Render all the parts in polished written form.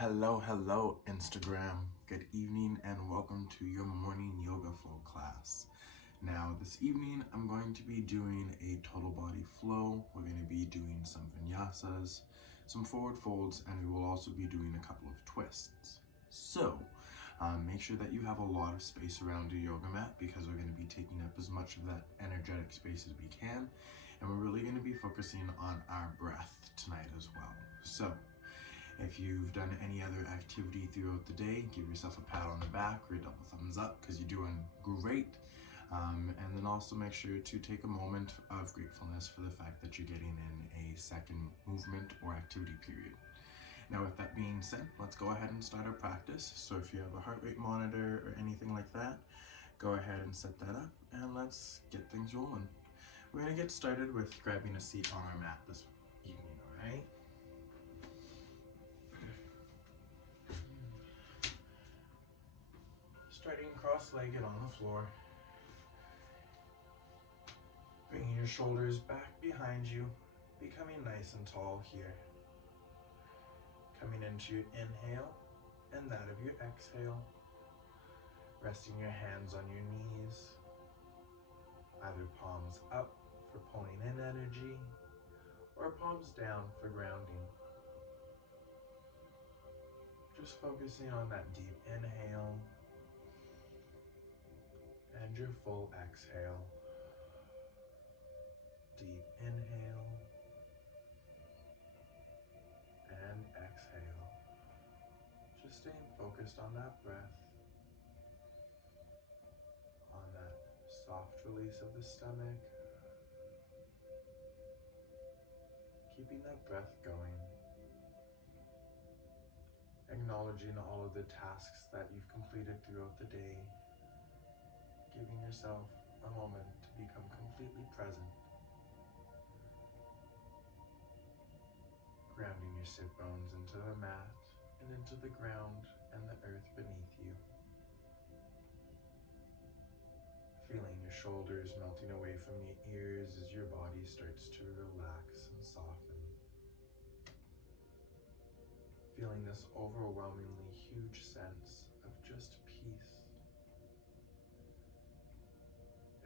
Hello, Instagram. Good evening and welcome to your morning yoga flow class. Now, this evening, I'm going to be doing a total body flow. We're going to be doing some vinyasas, some forward folds, and we will also be doing a couple of twists. So, make sure that you have a lot of space around your yoga mat because we're going to be taking up as much of that energetic space as we can. And we're really going to be focusing on our breath tonight as well. So, if you've done any other activity throughout the day, give yourself a pat on the back or a double thumbs up because you're doing great. And then also make sure to take a moment of gratefulness for the fact that you're getting in a second movement or activity period. Now, with that being said, let's go ahead and start our practice. So if you have a heart rate monitor or anything like that, go ahead and set that up and let's get things rolling. We're going to get started with grabbing a seat on our mat this evening, all right? Starting cross-legged on the floor. Bringing your shoulders back behind you, becoming nice and tall here. Coming into your inhale and that of your exhale. Resting your hands on your knees, either palms up for pulling in energy or palms down for grounding. Just focusing on that deep inhale and your full exhale. Deep inhale and exhale. Just staying focused on that breath, on that soft release of the stomach. Keeping that breath going. Acknowledging all of the tasks that you've completed throughout the day. Giving yourself a moment to become completely present. Grounding your sit bones into the mat and into the ground and the earth beneath you. Feeling your shoulders melting away from your ears as your body starts to relax and soften. Feeling this overwhelmingly huge sense of just peace.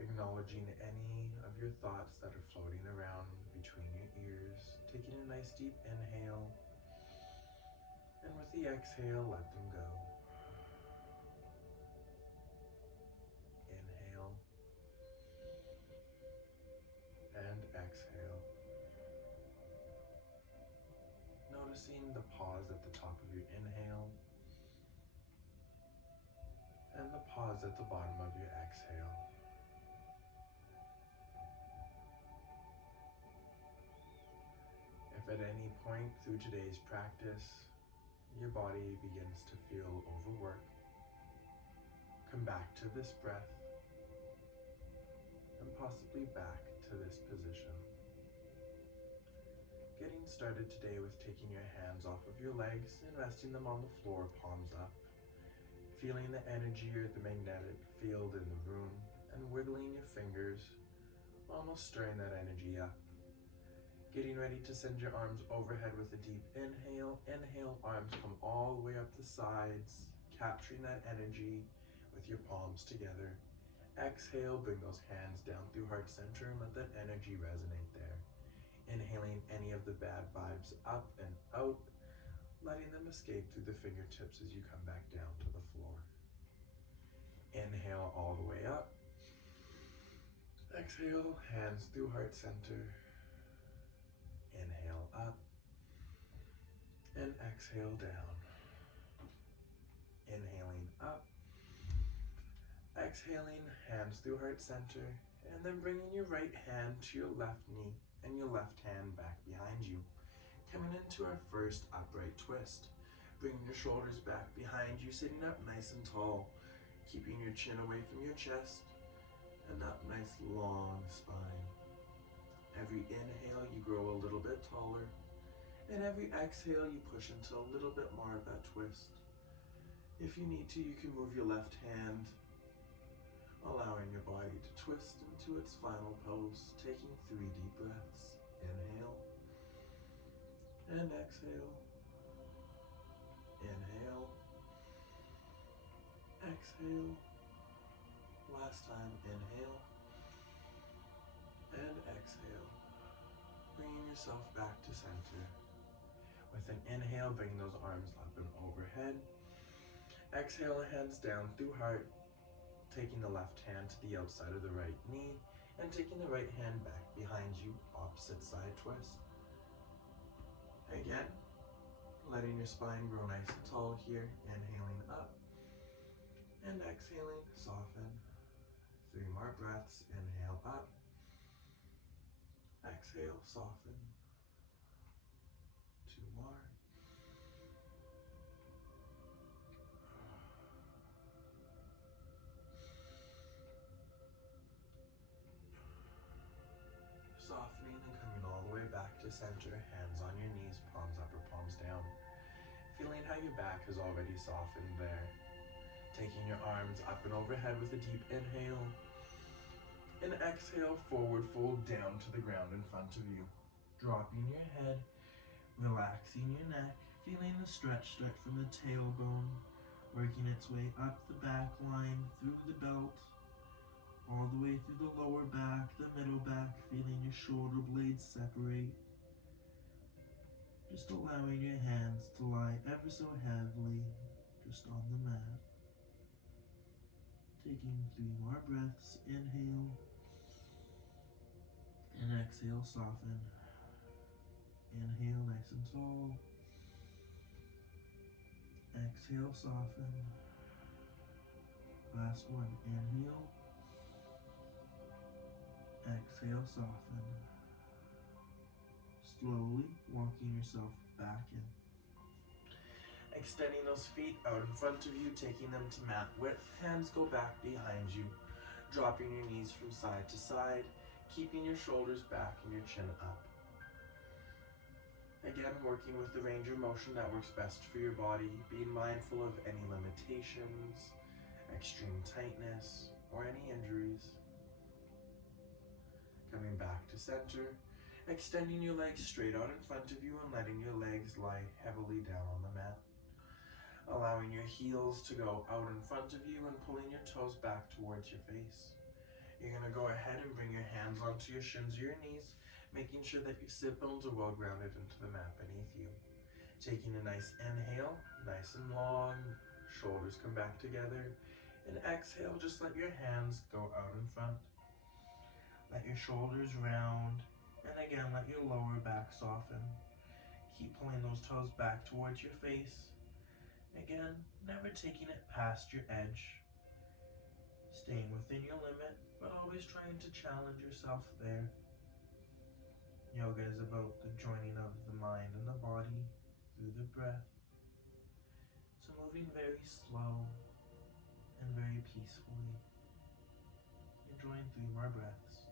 Acknowledging any of your thoughts that are floating around between your ears. Taking a nice deep inhale. And with the exhale, let them go. Inhale. And exhale. Noticing the pause at the top of your inhale. And the pause at the bottom of your exhale. If at any point through today's practice, your body begins to feel overworked, come back to this breath and possibly back to this position. Getting started today with taking your hands off of your legs and resting them on the floor, palms up. Feeling the energy or the magnetic field in the room and wiggling your fingers, almost stirring that energy up. Getting ready to send your arms overhead with a deep inhale. Inhale, arms come all the way up the sides, capturing that energy with your palms together. Exhale, bring those hands down through heart center and let that energy resonate there. Inhaling any of the bad vibes up and out, letting them escape through the fingertips as you come back down to the floor. Inhale all the way up. Exhale, hands through heart center. Inhale up and exhale down. Inhaling up, exhaling, hands through heart center, and then bringing your right hand to your left knee and your left hand back behind you. Coming into our first upright twist. Bringing your shoulders back behind you, sitting up nice and tall, keeping your chin away from your chest and that nice long spine. Every inhale, you grow a little bit taller, and every exhale, you push into a little bit more of that twist. If you need to, you can move your left hand, allowing your body to twist into its final pose, taking 3 deep breaths. Inhale, and exhale. exhale. Last time, inhale and exhale. Bringing yourself back to center. With an inhale, bring those arms up and overhead. Exhale, hands down through heart, taking the left hand to the outside of the right knee and taking the right hand back behind you, opposite side twist. Again, letting your spine grow nice and tall here, inhaling up and exhaling, soften. 3 more breaths, inhale up, exhale, soften. 2 more. Softening and coming all the way back to center, hands on your knees, palms up or palms down. Feeling how your back has already softened there. Taking your arms up and overhead with a deep inhale. And exhale, forward fold down to the ground in front of you. Dropping your head, relaxing your neck, feeling the stretch start from the tailbone, working its way up the back line, through the belt, all the way through the lower back, the middle back, feeling your shoulder blades separate. Just allowing your hands to lie ever so heavily just on the mat. Taking 3 more breaths, inhale, and exhale, soften. Inhale, nice and tall. Exhale, soften. Last one, inhale. Exhale, soften. Slowly walking yourself back in. Extending those feet out in front of you, taking them to mat width. Hands go back behind you. Dropping your knees from side to side, keeping your shoulders back and your chin up. Again, working with the range of motion that works best for your body, being mindful of any limitations, extreme tightness, or any injuries. Coming back to center, extending your legs straight out in front of you and letting your legs lie heavily down on the mat. Allowing your heels to go out in front of you and pulling your toes back towards your face. You're going to go ahead and bring your hands onto your shins or your knees, making sure that your sit bones are well grounded into the mat beneath you. Taking a nice inhale, nice and long, shoulders come back together. And exhale, just let your hands go out in front. Let your shoulders round, and again, let your lower back soften. Keep pulling those toes back towards your face. Again, never taking it past your edge. Staying within your limit, but always trying to challenge yourself there. Yoga is about the joining of the mind and the body through the breath. So moving very slow and very peacefully. Enjoying 3 more breaths.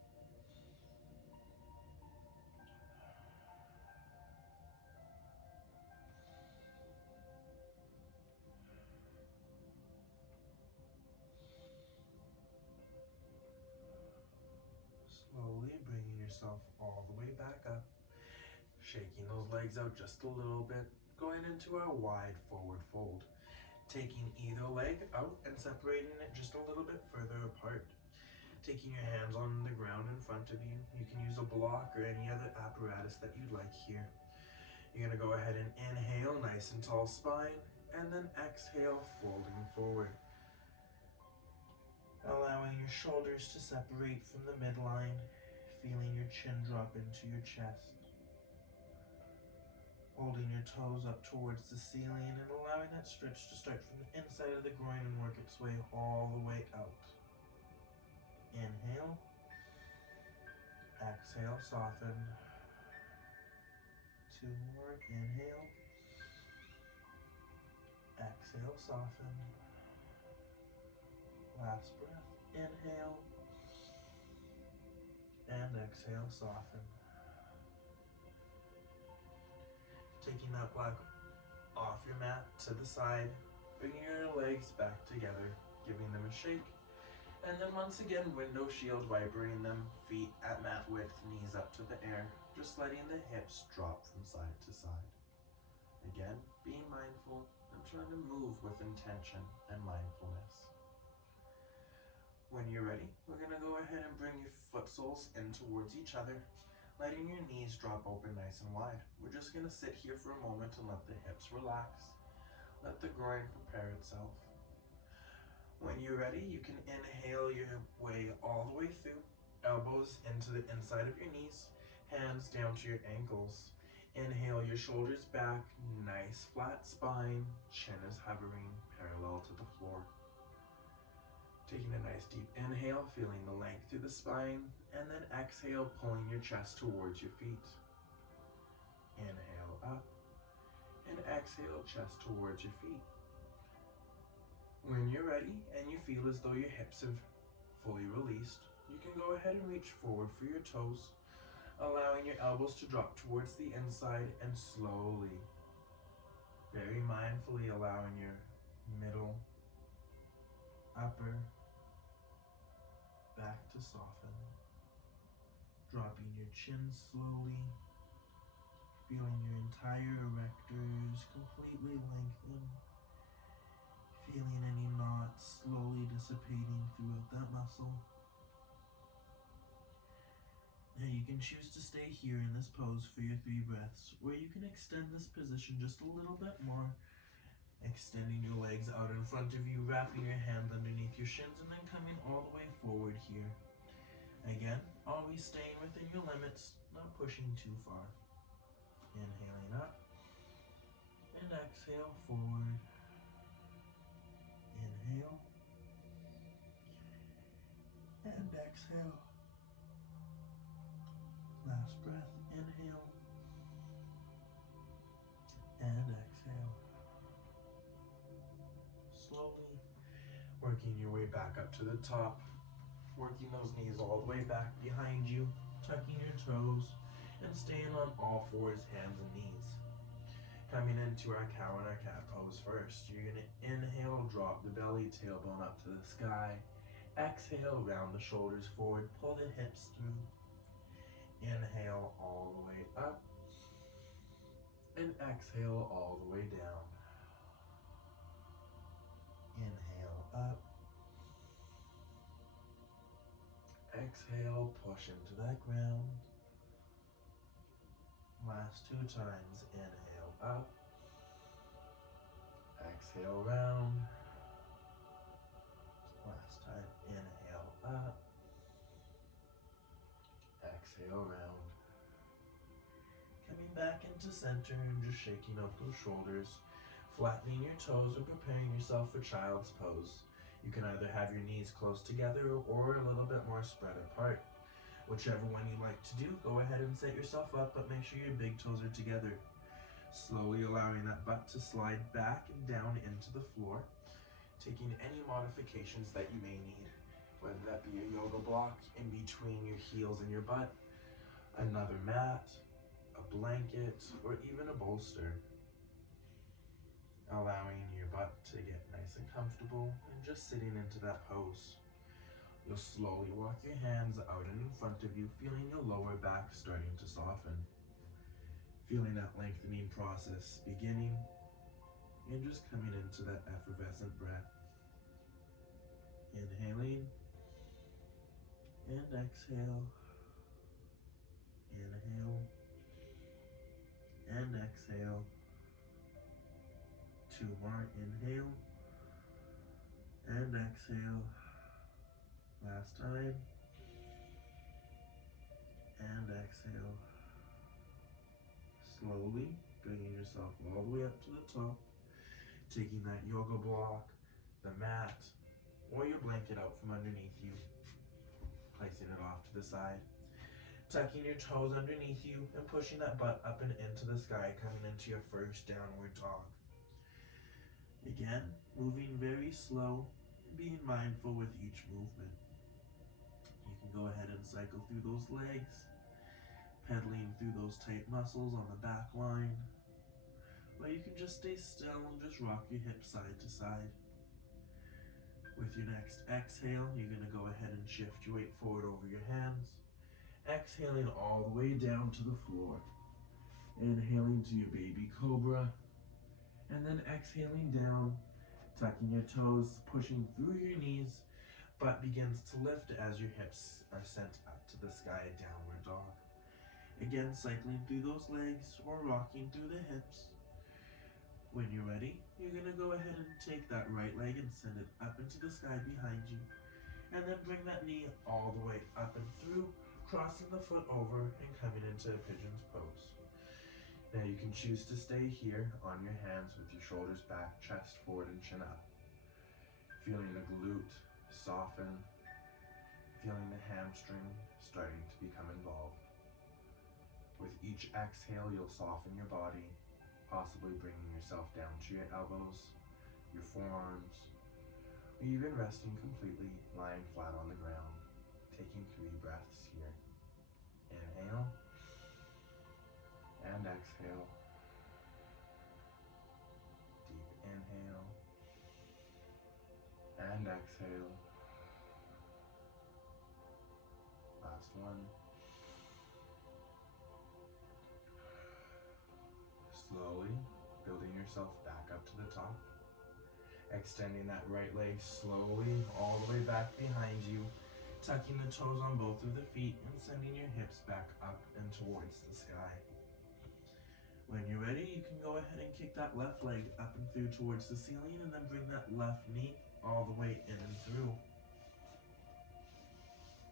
Slowly bringing yourself all the way back up. Shaking those legs out just a little bit. Going into our wide forward fold. Taking either leg out and separating it just a little bit further apart. Taking your hands on the ground in front of you. You can use a block or any other apparatus that you'd like here. You're going to go ahead and inhale, nice and tall spine, and then exhale, folding forward. Allowing your shoulders to separate from the midline, feeling your chin drop into your chest. Holding your toes up towards the ceiling and allowing that stretch to start from the inside of the groin and work its way all the way out. Inhale. Exhale, soften. 2 more, inhale. Exhale, soften. Last breath, inhale. And exhale, soften. Taking that block off your mat to the side, bringing your legs back together, giving them a shake. And then once again, window shield, vibering them, feet at mat width, knees up to the air, just letting the hips drop from side to side. Again, being mindful and trying to move with intention and mindfulness. When you're ready, we're going to go ahead and bring your foot soles in towards each other, letting your knees drop open nice and wide. We're just going to sit here for a moment and let the hips relax. Let the groin prepare itself. When you're ready, you can inhale your way all the way through, elbows into the inside of your knees, hands down to your ankles. Inhale your shoulders back, nice flat spine, chin is hovering parallel to the floor. Taking a nice deep inhale, feeling the length through the spine, and then exhale, pulling your chest towards your feet. Inhale up, and exhale, chest towards your feet. When you're ready and you feel as though your hips have fully released, you can go ahead and reach forward for your toes, allowing your elbows to drop towards the inside and slowly, very mindfully allowing your middle, upper, back to soften. Dropping your chin slowly, feeling your entire erectors completely lengthen, feeling any knots slowly dissipating throughout that muscle. Now you can choose to stay here in this pose for your 3 breaths, or you can extend this position just a little bit more, extending your legs out in front of you, wrapping your hands underneath your shins, and then coming all the way forward here. Again, always staying within your limits, not pushing too far. Inhaling up, and exhale forward. Inhale, and exhale. Last breath, inhale, and exhale. Slowly working your way back up to the top, working those knees all the way back behind you, tucking your toes, and staying on all fours, hands and knees. Coming into our cow and our cat pose first. You're going to inhale, drop the belly, tailbone up to the sky. Exhale, round the shoulders forward, pull the hips through. Inhale all the way up, and exhale all the way down. Inhale up. Exhale, push into that ground. Last 2 times, inhale up. Exhale round. Last time, inhale up. Exhale round. Coming back into center and just shaking out those shoulders, flattening your toes and preparing yourself for child's pose. You can either have your knees close together or a little bit more spread apart. Whichever one you like to do, go ahead and set yourself up, but make sure your big toes are together. Slowly allowing that butt to slide back and down into the floor, taking any modifications that you may need, whether that be a yoga block in between your heels and your butt, another mat, a blanket, or even a bolster. Allowing your butt to get nice and comfortable and just sitting into that pose. You'll slowly walk your hands out and in front of you, feeling your lower back starting to soften. Feeling that lengthening process beginning and just coming into that effervescent breath. Inhaling and exhale. Inhale and exhale. 2 more. Inhale and exhale. Last time. And exhale. Slowly bringing yourself all the way up to the top. Taking that yoga block, the mat, or your blanket out from underneath you. Placing it off to the side. Tucking your toes underneath you and pushing that butt up and into the sky, coming into your first downward dog. Again, moving very slow and being mindful with each movement. You can go ahead and cycle through those legs, pedaling through those tight muscles on the back line, or you can just stay still and just rock your hips side to side. With your next exhale, you're going to go ahead and shift your weight forward over your hands, exhaling all the way down to the floor. Inhaling to your baby cobra, and then exhaling down, tucking your toes, pushing through your knees, Butt begins to lift as your hips are sent up to the sky, downward dog. Again, cycling through those legs or rocking through the hips. When you're ready, you're going to go ahead and take that right leg and send it up into the sky behind you. And then bring that knee all the way up and through, crossing the foot over and coming into a pigeon's pose. Now you can choose to stay here on your hands with your shoulders back, chest forward, and chin up. Feeling the glute soften, feeling the hamstring starting to become involved. With each exhale, you'll soften your body, possibly bringing yourself down to your elbows, your forearms, or even resting completely, lying flat on the ground. Taking 3 breaths here. Inhale and exhale. Deep inhale and exhale. Last one. Slowly building yourself back up to the top. Extending that right leg slowly all the way back behind you. Tucking the toes on both of the feet and sending your hips back up and towards the sky. When you're ready, you can go ahead and kick that left leg up and through towards the ceiling, and then bring that left knee all the way in and through.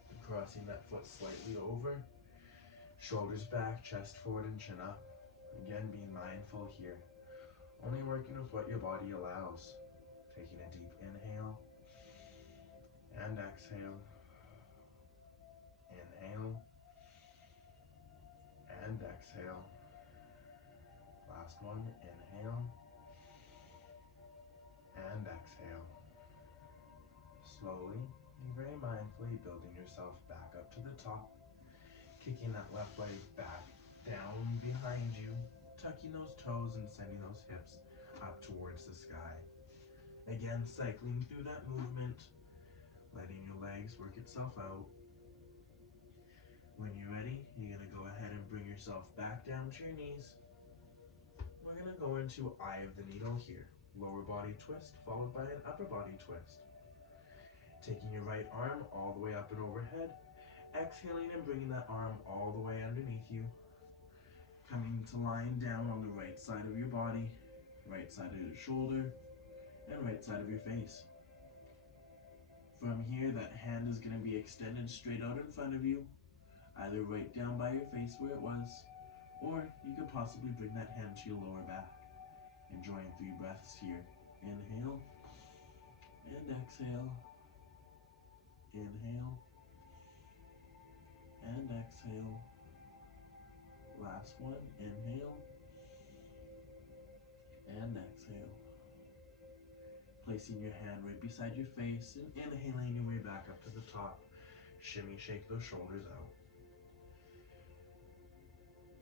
And crossing that foot slightly over. Shoulders back, chest forward, and chin up. Again, being mindful here. Only working with what your body allows. Taking a deep inhale and exhale. Inhale and exhale. Last one, inhale and exhale. Slowly and very mindfully building yourself back up to the top. Kicking that left leg back down behind you. Tucking those toes and sending those hips up towards the sky. Again, cycling through that movement. Letting your legs work itself out. When you're ready, you're going to go ahead and bring yourself back down to your knees. We're going to go into eye of the needle here. Lower body twist followed by an upper body twist. Taking your right arm all the way up and overhead. Exhaling and bringing that arm all the way underneath you. Coming to lying down on the right side of your body, right side of your shoulder, and right side of your face. From here, that hand is going to be extended straight out in front of you. Either right down by your face where it was, or you could possibly bring that hand to your lower back. Enjoying 3 breaths here. Inhale and exhale. Inhale and exhale. Last one. Inhale and exhale. Placing your hand right beside your face and inhaling your way back up to the top. Shimmy, shake those shoulders out.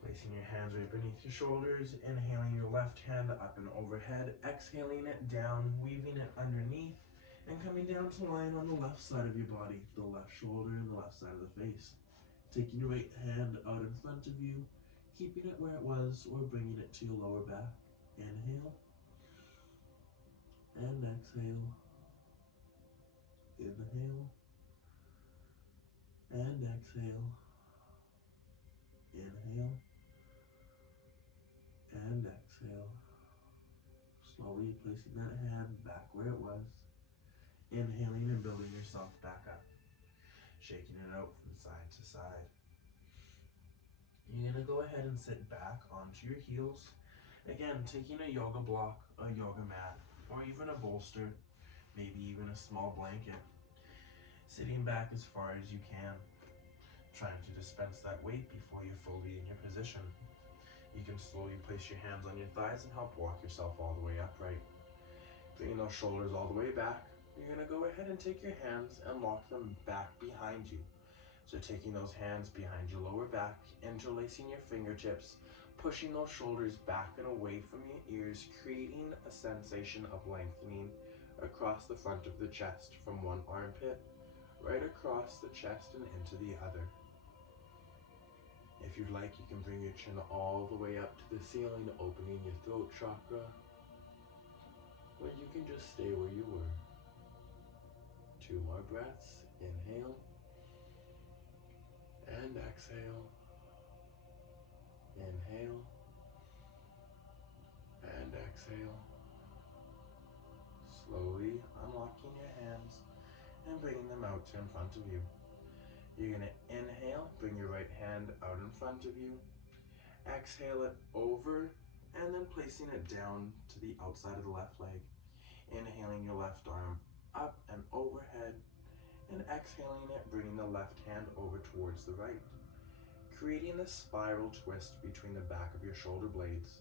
Placing your hands right beneath your shoulders, inhaling your left hand up and overhead, exhaling it down, weaving it underneath, and coming down to lying on the left side of your body, the left shoulder and the left side of the face. Taking your right hand out in front of you, keeping it where it was, or bringing it to your lower back. Inhale, and exhale. Inhale, and exhale. Inhale, and exhale. Slowly placing that hand back where it was. Inhaling and building yourself back up. Shaking it out from side to side. You're going to go ahead and sit back onto your heels. Again, taking a yoga block, a yoga mat, or even a bolster, maybe even a small blanket. Sitting back as far as you can. Trying to dispense that weight before you're fully in your position. You can slowly place your hands on your thighs and help walk yourself all the way upright. Bringing those shoulders all the way back. You're going to go ahead and take your hands and lock them back behind you. So taking those hands behind your lower back, interlacing your fingertips, pushing those shoulders back and away from your ears, creating a sensation of lengthening across the front of the chest from one armpit right across the chest and into the other. If you'd like, you can bring your chin all the way up to the ceiling, opening your throat chakra. Or you can just stay where you were. 2 more breaths. Inhale and exhale. Inhale and exhale. Slowly unlocking your hands and bringing them out to in front of you. You're going to inhale, bring your right hand out in front of you. Exhale it over and then placing it down to the outside of the left leg. Inhaling your left arm up and overhead, and exhaling it, bringing the left hand over towards the right, creating the spiral twist between the back of your shoulder blades,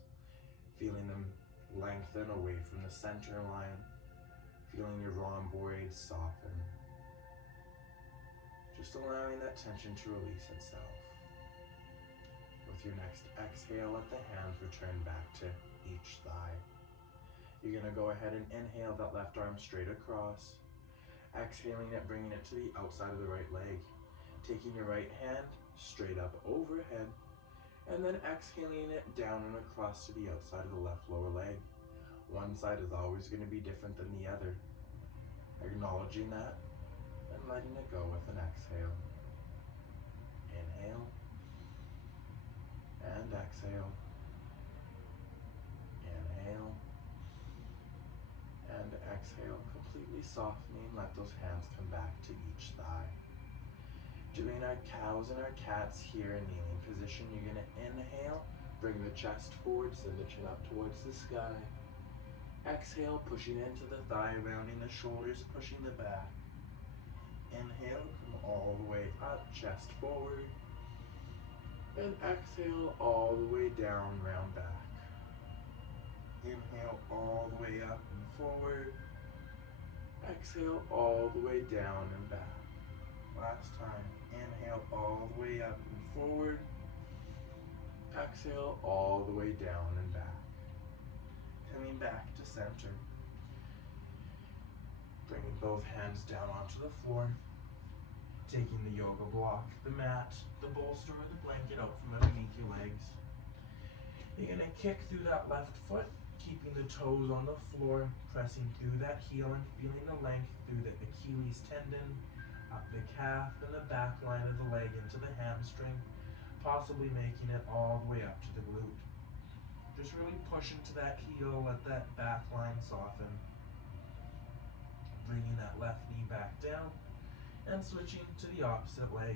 feeling them lengthen away from the center line, feeling your rhomboids soften, just allowing that tension to release itself. With your next exhale, let the hands return back to each thigh. You're going to go ahead and inhale that left arm straight across. Exhaling it, bringing it to the outside of the right leg. Taking your right hand straight up overhead. And then exhaling it down and across to the outside of the left lower leg. One side is always going to be different than the other. Acknowledging that and letting it go with an exhale. Inhale. And exhale. Inhale. And exhale, completely softening. Let those hands come back to each thigh. Doing our cows and our cats here in kneeling position. You're going to inhale, bring the chest forward, send the chin up towards the sky. Exhale, pushing into the thigh, rounding the shoulders, pushing the back. Inhale, come all the way up, chest forward. And exhale, all the way down, round back. Inhale all the way up and forward. Exhale all the way down and back. Last time. Inhale all the way up and forward. Exhale all the way down and back. Coming back to center. Bringing both hands down onto the floor. Taking the yoga block, the mat, the bolster, or the blanket out from underneath your legs. You're going to kick through that left foot, keeping the toes on the floor, pressing through that heel and feeling the length through the Achilles tendon, up the calf and the back line of the leg into the hamstring, possibly making it all the way up to the glute. Just really push into that heel, let that back line soften. Bringing that left knee back down and switching to the opposite leg,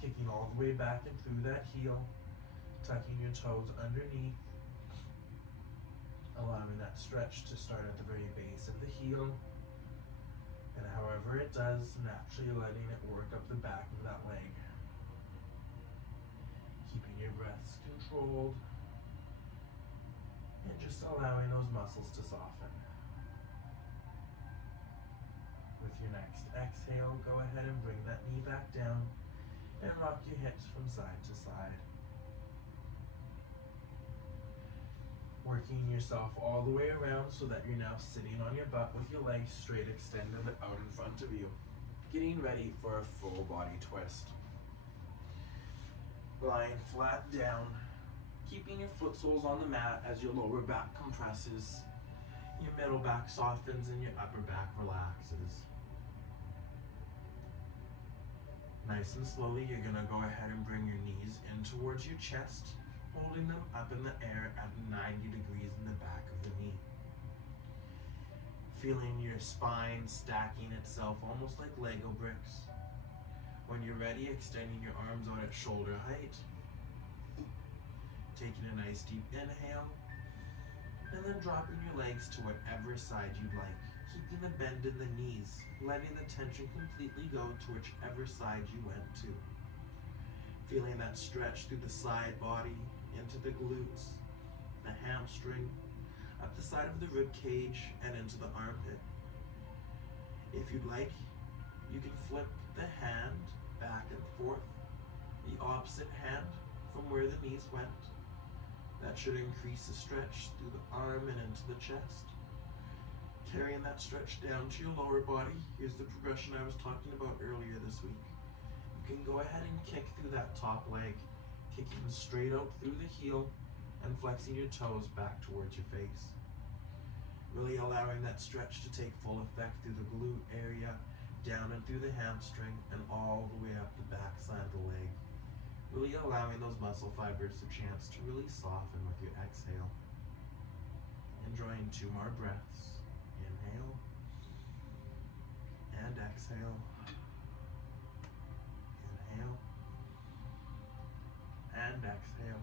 kicking all the way back and through that heel, tucking your toes underneath, allowing that stretch to start at the very base of the heel, and however it does, naturally letting it work up the back of that leg. Keeping your breaths controlled, and just allowing those muscles to soften. With your next exhale, go ahead and bring that knee back down and rock your hips from side to side. Working yourself all the way around so that you're now sitting on your butt with your legs straight extended out in front of you. Getting ready for a full body twist. Lying flat down, keeping your foot soles on the mat as your lower back compresses, your middle back softens, and your upper back relaxes. Nice and slowly, you're going to go ahead and bring your knees in towards your chest, holding them up in the air at 90 degrees in the back of the knee. Feeling your spine stacking itself almost like Lego bricks. When you're ready, extending your arms out at shoulder height. Taking a nice deep inhale, and then dropping your legs to whatever side you'd like. Keeping the bend in the knees, letting the tension completely go to whichever side you went to. Feeling that stretch through the side body, into the glutes, the hamstring, up the side of the rib cage, and into the armpit. If you'd like, you can flip the hand back and forth, the opposite hand from where the knees went. That should increase the stretch through the arm and into the chest. Carrying that stretch down to your lower body. Here's the progression I was talking about earlier this week. You can go ahead and kick through that top leg, kicking straight out through the heel and flexing your toes back towards your face. Really allowing that stretch to take full effect through the glute area, down and through the hamstring and all the way up the back side of the leg. Really allowing those muscle fibers a chance to really soften with your exhale. Enjoying 2 more breaths. Inhale and exhale. Inhale and exhale.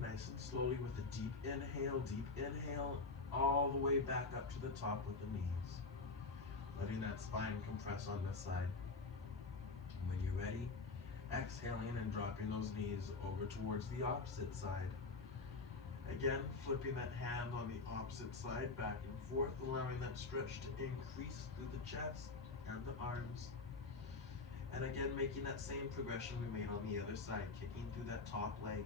Nice and slowly with a deep inhale, all the way back up to the top with the knees. Letting that spine compress on this side. And when you're ready, exhaling and dropping those knees over towards the opposite side. Again, flipping that hand on the opposite side back and forth, allowing that stretch to increase through the chest and the arms. And again, making that same progression we made on the other side, kicking through that top leg.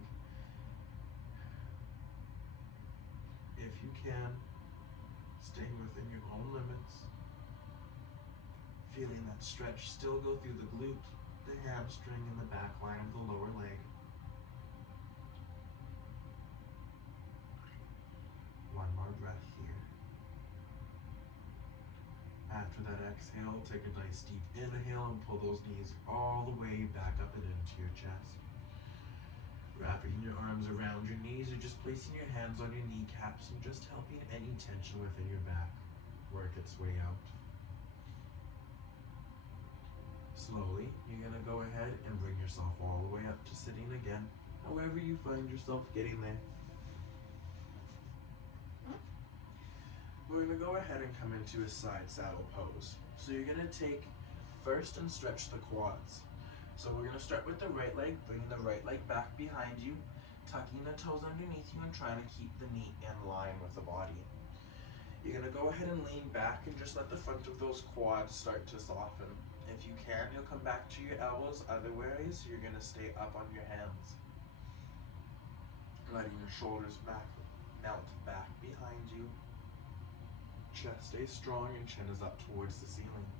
If you can, staying within your own limits. Feeling that stretch still go through the glute, the hamstring, and the back line of the lower leg. One more breath here. After that exhale, take a nice deep inhale and pull those knees all the way back up and into your chest. Wrapping your arms around your knees or just placing your hands on your kneecaps and just helping any tension within your back work its way out. Slowly, you're going to go ahead and bring yourself all the way up to sitting again, however you find yourself getting there. We're going to go ahead and come into a side saddle pose. So you're going to take first and stretch the quads. So we're going to start with the right leg, bringing the right leg back behind you, tucking the toes underneath you and trying to keep the knee in line with the body. You're going to go ahead and lean back and just let the front of those quads start to soften. If you can, you'll come back to your elbows. Otherwise, you're going to stay up on your hands. Letting your shoulders melt back behind you. Chest stays strong and chin is up towards the ceiling.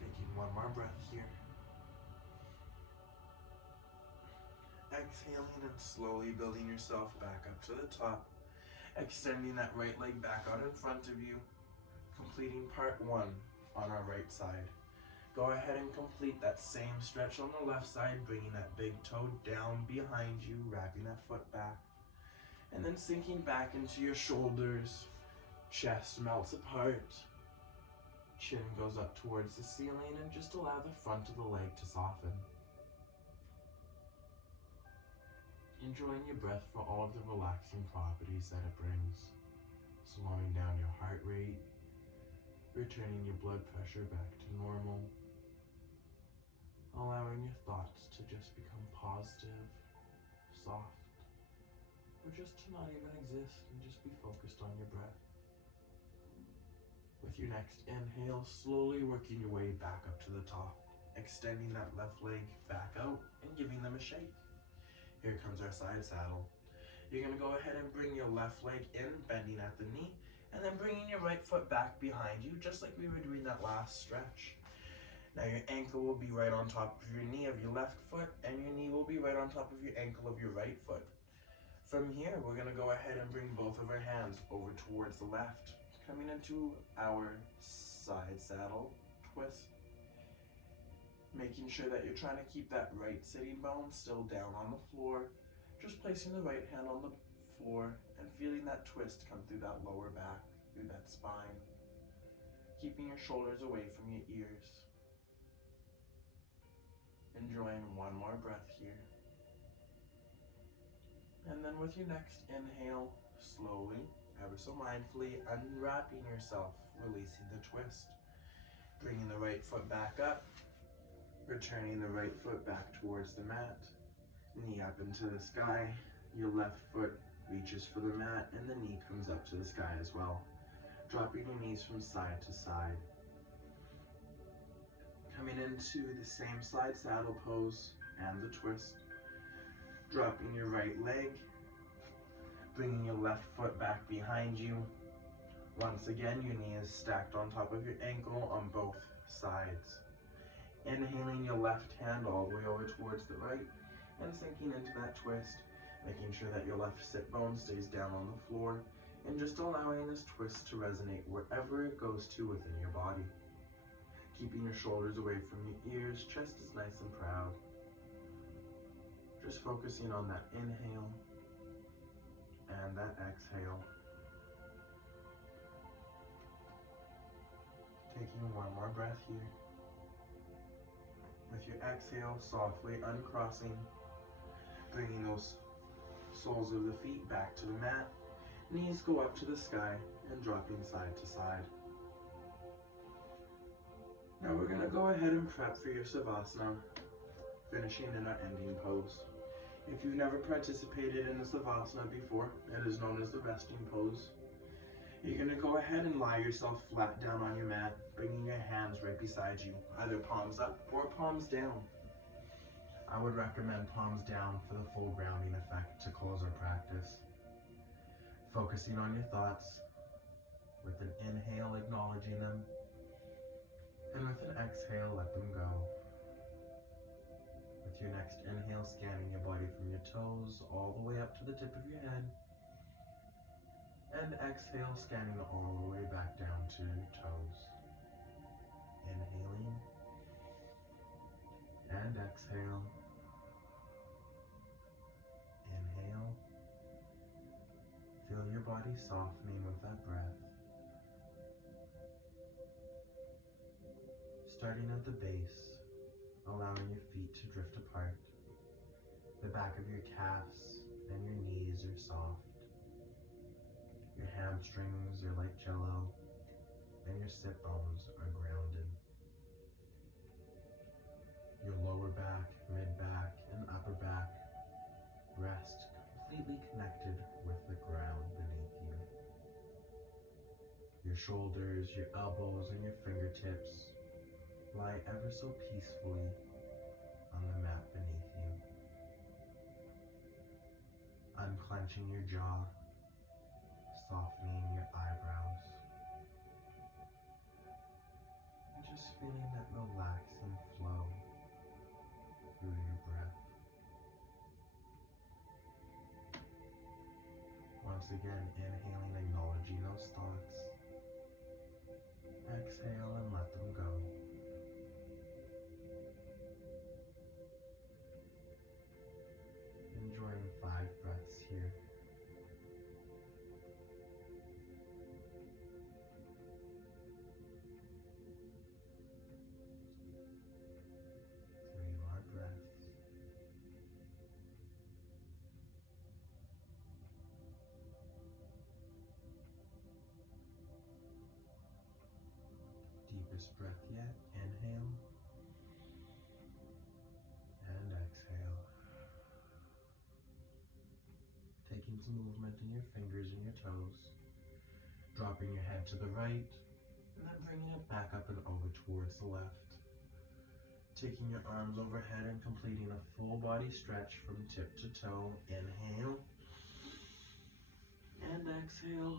Taking one more breath here. Exhaling and slowly building yourself back up to the top. Extending that right leg back out in front of you. Completing part 1 on our right side. Go ahead and complete that same stretch on the left side, bringing that big toe down behind you, wrapping that foot back. And then sinking back into your shoulders. Chest melts apart. Chin goes up towards the ceiling and just allow the front of the leg to soften. Enjoying your breath for all of the relaxing properties that it brings. Slowing down your heart rate, returning your blood pressure back to normal, allowing your thoughts to just become positive, soft, or just to not even exist and just be focused on your breath. With your next inhale, slowly working your way back up to the top, extending that left leg back out and giving them a shake. Here comes our side saddle. You're going to go ahead and bring your left leg in, bending at the knee, and then bringing your right foot back behind you, just like we were doing that last stretch. Now your ankle will be right on top of your knee of your left foot, and your knee will be right on top of your ankle of your right foot. From here, we're going to go ahead and bring both of our hands over towards the left, coming into our side saddle twist. Making sure that you're trying to keep that right sitting bone still down on the floor. Just placing the right hand on the floor and feeling that twist come through that lower back, through that spine. Keeping your shoulders away from your ears. Enjoying one more breath here. And then with your next inhale, slowly, ever so mindfully, unwrapping yourself, releasing the twist. Bringing the right foot back up. Returning the right foot back towards the mat, knee up into the sky, your left foot reaches for the mat and the knee comes up to the sky as well. Dropping your knees from side to side. Coming into the same side saddle pose and the twist. Dropping your right leg, bringing your left foot back behind you. Once again, your knee is stacked on top of your ankle on both sides. Inhaling your left hand all the way over towards the right and sinking into that twist, making sure that your left sit bone stays down on the floor, and just allowing this twist to resonate wherever it goes to within your body. Keeping your shoulders away from your ears, chest is nice and proud. Just focusing on that inhale and that exhale. Taking one more breath here. With your exhale, softly uncrossing, bringing those soles of the feet back to the mat. Knees go up to the sky and dropping side to side. Now we're going to go ahead and prep for your Savasana, finishing in our ending pose. If you've never participated in the Savasana before, it is known as the resting pose. You're going to go ahead and lie yourself flat down on your mat, bringing your hands right beside you, either palms up or palms down. I would recommend palms down for the full grounding effect to close our practice. Focusing on your thoughts, with an inhale acknowledging them, and with an exhale let them go. With your next inhale, scanning your body from your toes all the way up to the tip of your head, and exhale, scanning all the way back down to your toes. Inhaling and exhale. Inhale. Feel your body softening with that breath. Starting at the base, allowing your feet to drift apart. The back of your calves and your knees are soft. Your hamstrings are like jello, and your sit bones are grounded. Your lower back, mid-back, and upper back rest completely connected with the ground beneath you. Your shoulders, your elbows, and your fingertips lie ever so peacefully on the mat beneath you. Unclenching your jaw, softening your eyebrows, and just feeling that relaxing flow through your breath. Once again, inhaling, acknowledging those thoughts. Exhale and let them go. Enjoying 5 breaths here. 3 more breaths. Deepest breath yet. Inhale and exhale. Taking some movement in your fingers and your toes. Dropping your head to the right, and then bringing it back up and over towards the left. Taking your arms overhead and completing a full body stretch from tip to toe. Inhale and exhale.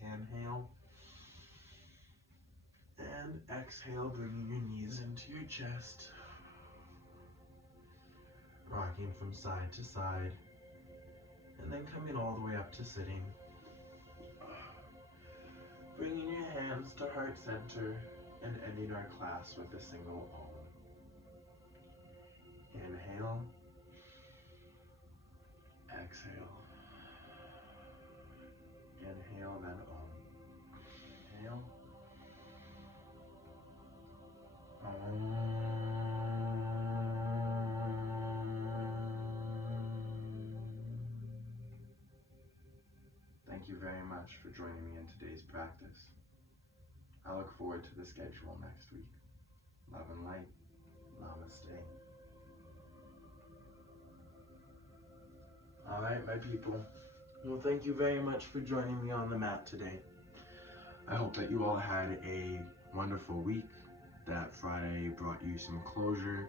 Inhale and exhale, bringing your knees into your chest. Rocking from side to side, and then coming all the way up to sitting. Bringing your hands to heart center and ending our class with a single Om. Inhale, exhale. Inhale, then Om. Inhale, Om. Thank you very much for joining me in today's practice. I look forward to the schedule next week. Love and light. Namaste. All right, my people. Well, thank you very much for joining me on the mat today. I hope that you all had a wonderful week, that Friday brought you some closure,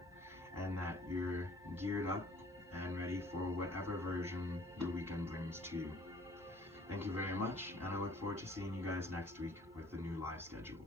and that you're geared up and ready for whatever version your weekend brings to you. Thank you very much, and I look forward to seeing you guys next week with the new live schedule.